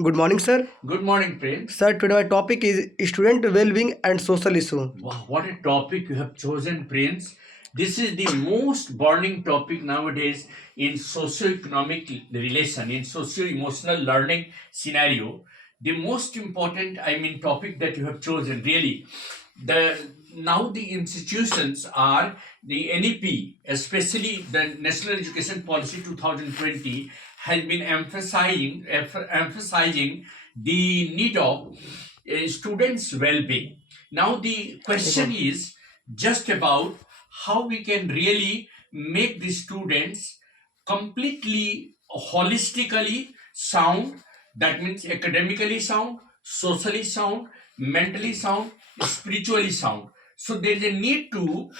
Good morning, sir. Good morning, Prince. Sir, today my topic is student well-being and social issue. Wow, what a topic you have chosen, Prince. This is the most burning topic nowadays in socio-economic relation, in socio-emotional learning scenario. The most important, topic that you have chosen, really. The Now the institutions are the NEP, especially the National Education Policy 2020, has been emphasizing the need of students' well-being. Now the question is just about how we can really make the students completely holistically sound. That means academically sound, socially sound, mentally sound, spiritually sound. So there is a need to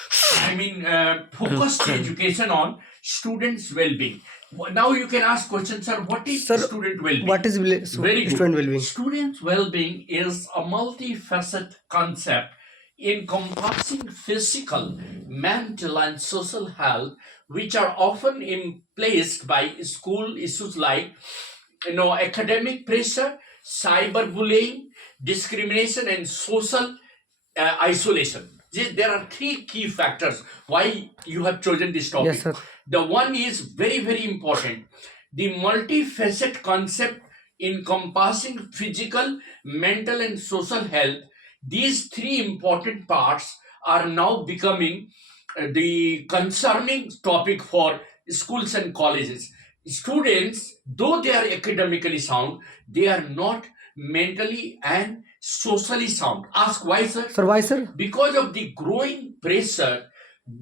focus the education on students well-being. Now you can ask questions, sir, what is Sir, student well-being? what is Very good. student well-being? Student well-being is a multifaceted concept encompassing physical, mental, and social health, which are often placed by school issues like academic pressure, cyberbullying, discrimination, and social isolation. There are three key factors why you have chosen this topic. Yes, sir. The one is very, very important. The multifaceted concept encompassing physical, mental, and social health. These three important parts are now becoming the concerning topic for schools and colleges. Students, though they are academically sound, they are not mentally and socially sound. Ask why, sir? Sir, why, sir? Because of the growing pressure,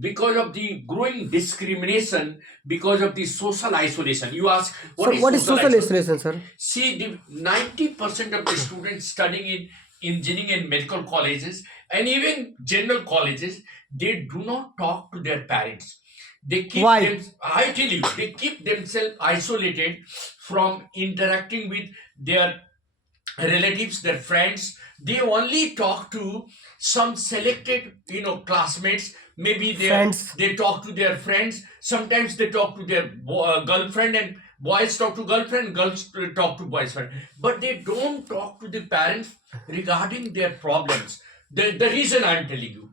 because of the growing discrimination, because of the social isolation. You ask, Sir, what is social isolation? isolation, sir? See, the 90% of the students studying in engineering and medical colleges and even general colleges, they do not talk to their parents. They keep Why? them, I tell you, they keep themselves isolated from interacting with their relatives, their friends. They only talk to some selected classmates. Maybe Friends. they talk to their friends. Sometimes they talk to their girlfriend, and boys talk to girlfriend, girls talk to boyfriend, but they don't talk to the parents regarding their problems. The reason I'm telling you,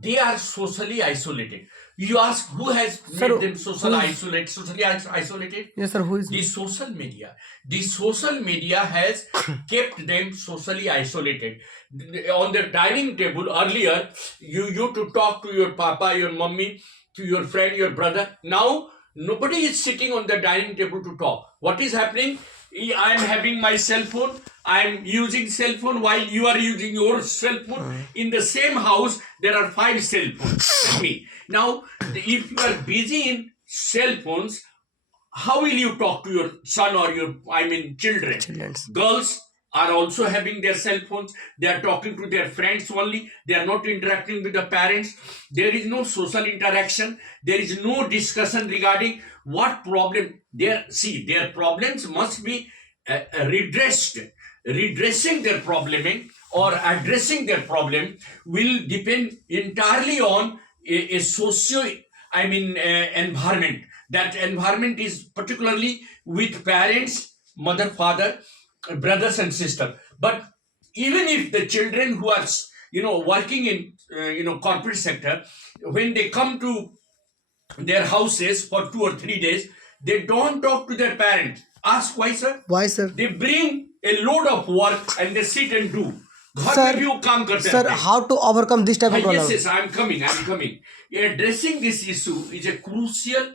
they are socially isolated. You ask, who has Sir, made them social who is- isolate socially isolated? Yes, sir. Who is? The social media. The social media has kept them socially isolated. On the dining table earlier, you to talk to your papa, your mummy, to your friend, your brother. Now nobody is sitting on the dining table to talk. What is happening? I am having my cell phone. I am using cell phone while you are using your cell phone. In the same house, there are 5 cell phones. Tell me. Now, if you are busy in cell phones, how will you talk to your son or your children? Children's. Girls are also having their cell phones. They are talking to their friends only. They are not interacting with the parents. There is no social interaction. There is no discussion regarding what problem their problems must be redressed. Redressing their probleming or addressing their problem will depend entirely on a socio environment. That environment is particularly with parents, mother, father, brothers and sister. But even if the children who are working in corporate sector, when they come to their houses for 2 or 3 days, they don't talk to their parents. Ask why, sir? Why, sir? They bring a load of work and they sit and do. घर Sir, में भी वो काम करते Sir, रहते हैं. how to overcome this type of problem? Yes, I'm coming. Addressing this issue is a crucial,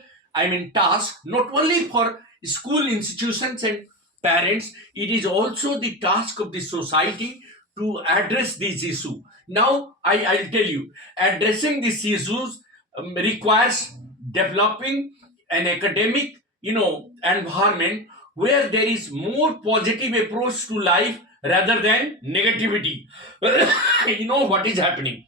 task, not only for school institutions and parents, it is also the task of the society to address this issue. Now, I'll tell you, addressing these issues requires developing an academic, environment where there is more positive approach to life rather than negativity. You know what is happening?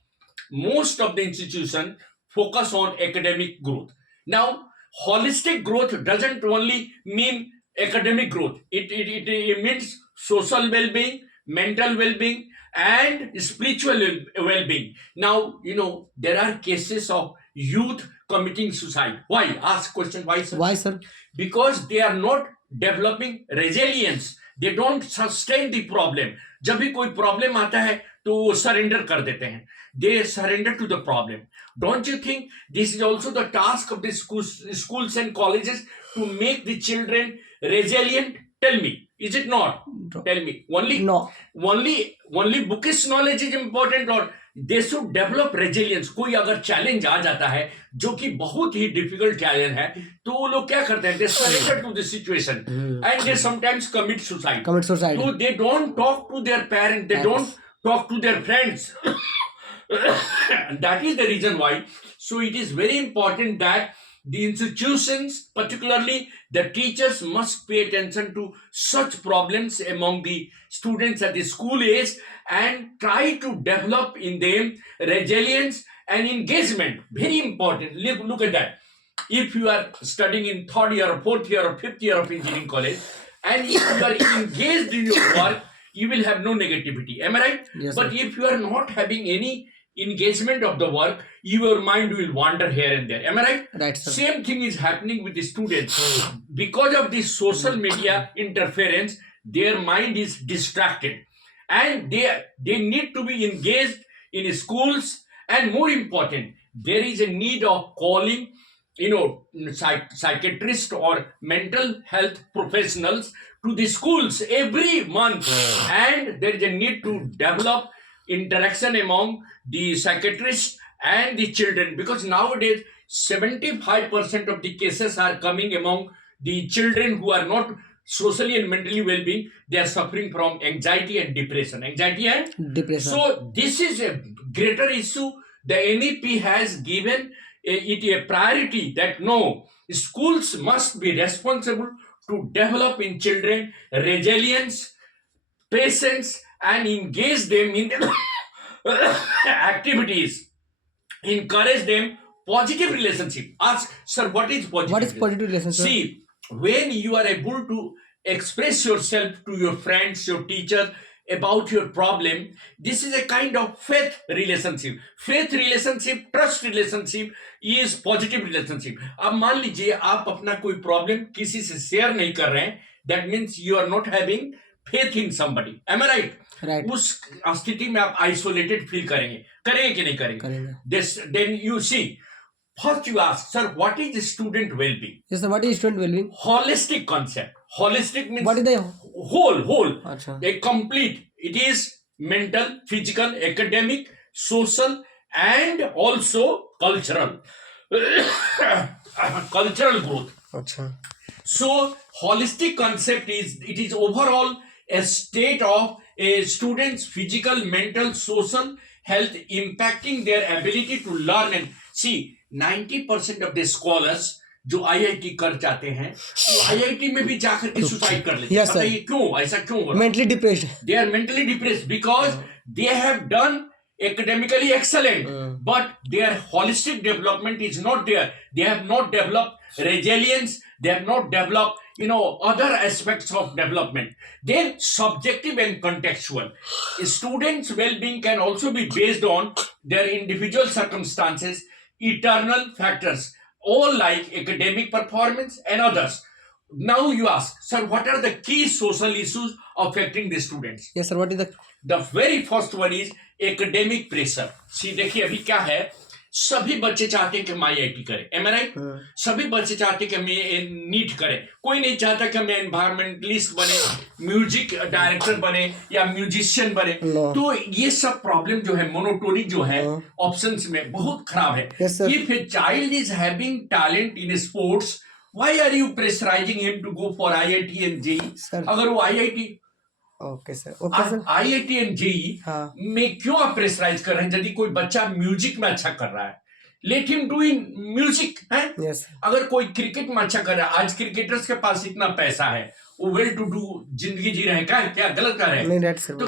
Most of the institution focus on academic growth. Now, holistic growth doesn't only mean academic growth. It means social well-being, mental well-being, and spiritual well-being. Now, there are cases of youth committing suicide. Why? Ask question, why, sir? Why, sir? Because they are not developing resilience. They don't sustain the problem. जब भी कोई problem आता है तो वो surrender कर देते हैं. They surrender to the problem. Don't you think this is also the task of the schools and colleges to make the children resilient? Tell me, is it not? Tell me. No. Only bookish knowledge is important, or they should develop resilience. कोई अगर challenge आ जाता है जो कि बहुत ही difficult challenge है, तो वो लोग क्या करते हैं? They surrender to the situation and they sometimes commit suicide. तो they don't talk to their parents, they don't talk to their friends. That is the reason why. So it is very important that the institutions, particularly the teachers, must pay attention to such problems among the students at the school age and try to develop in them resilience and engagement. Very important. Look at that. If you are studying in 3rd year or 4th year or 5th year of engineering college, and if you are engaged in your work, you will have no negativity. Am I right? Yes, but sir. if you are not having any engagement of the work, your mind will wander here and there. Am I right? Right, sir. Same thing is happening with the students. Because of this social media interference, their mind is distracted. And they need to be engaged in schools. And more important, there is a need of calling, psychiatrists or mental health professionals to the schools every month. And there is a need to develop interaction among the psychiatrists and the children, because nowadays 75% of the cases are coming among the children who are not socially and mentally well-being. They are suffering from anxiety and depression. So this is a greater issue. The NEP has given it a priority that no, schools must be responsible to develop in children resilience, patience, and engage them in activities. Encourage them positive relationship. Ask, sir, what is positive? What is positive relationship? See, when you are able to express yourself to your friends, your teachers about your problem, this is a kind of faith relationship. Faith relationship, trust relationship is positive relationship. अब मान लीजिए आप अपना कोई problem किसी से share नहीं कर रहे हैं, that means you are not having faith in somebody. Am I right? Right. उस स्थिति में आप आइसोलेटेड फील करेंगे कि नहीं करेंगे? Then you see, first you ask, sir, what is student well-being? Yes, sir. What is student well-being? Holistic concept. Holistic means What is the whole. Achha. A complete. It is mental, physical, academic, social, and also cultural. Cultural growth. Achha. So holistic concept is, it is overall a state of a student's physical, mental, social health impacting their ability to learn. And see, 90% of the scholars जो IIT कर जाते हैं, वो IIT में भी जाकर के suicide कर लेते हैं. Yes, sir. बताइए क्यों? ऐसा क्यों हो रहा है? Mentally depressed. They are mentally depressed because they have done academically excellent, but their holistic development is not there. They have not developed resilience. They have not developed, other aspects of development. Then subjective and contextual. Students' well-being can also be based on their individual circumstances, eternal factors, all like academic performance and others. Now you ask, sir, what are the key social issues affecting the students? Yes, sir. What is the The very first one is academic pressure. See, देखिए अभी क्या है, सभी बच्चे चाहते हैं कि हम IIT करें. Am I right? सभी बच्चे चाहते हैं कि हम नीट करें. कोई नहीं चाहता कि हम एनवायरमेंटलिस्ट बने, म्यूजिक डायरेक्टर बने या म्यूजिशियन बने. तो ये सब प्रॉब्लम जो है, मोनोटोनी जो है ऑप्शंस में बहुत खराब है. Yes, sir. If a child is having talent in sports, why are you pressurizing him to go for IIT and JEE? Sir. अगर वो IIT Okay, sir. Okay, sir. IIT and JEE हाँ. में क्यों आप प्रेशराइज कर रहे हैं? यदि कोई बच्चा म्यूजिक में अच्छा कर रहा है, let him do in music है. Yes. अगर कोई क्रिकेट में अच्छा कर रहा है, आज क्रिकेटर्स के पास इतना पैसा है, वो वेल टू डू जिंदगी जी रहे हैं, क्या गलत कर रहे हैं? नहीं, that's sir.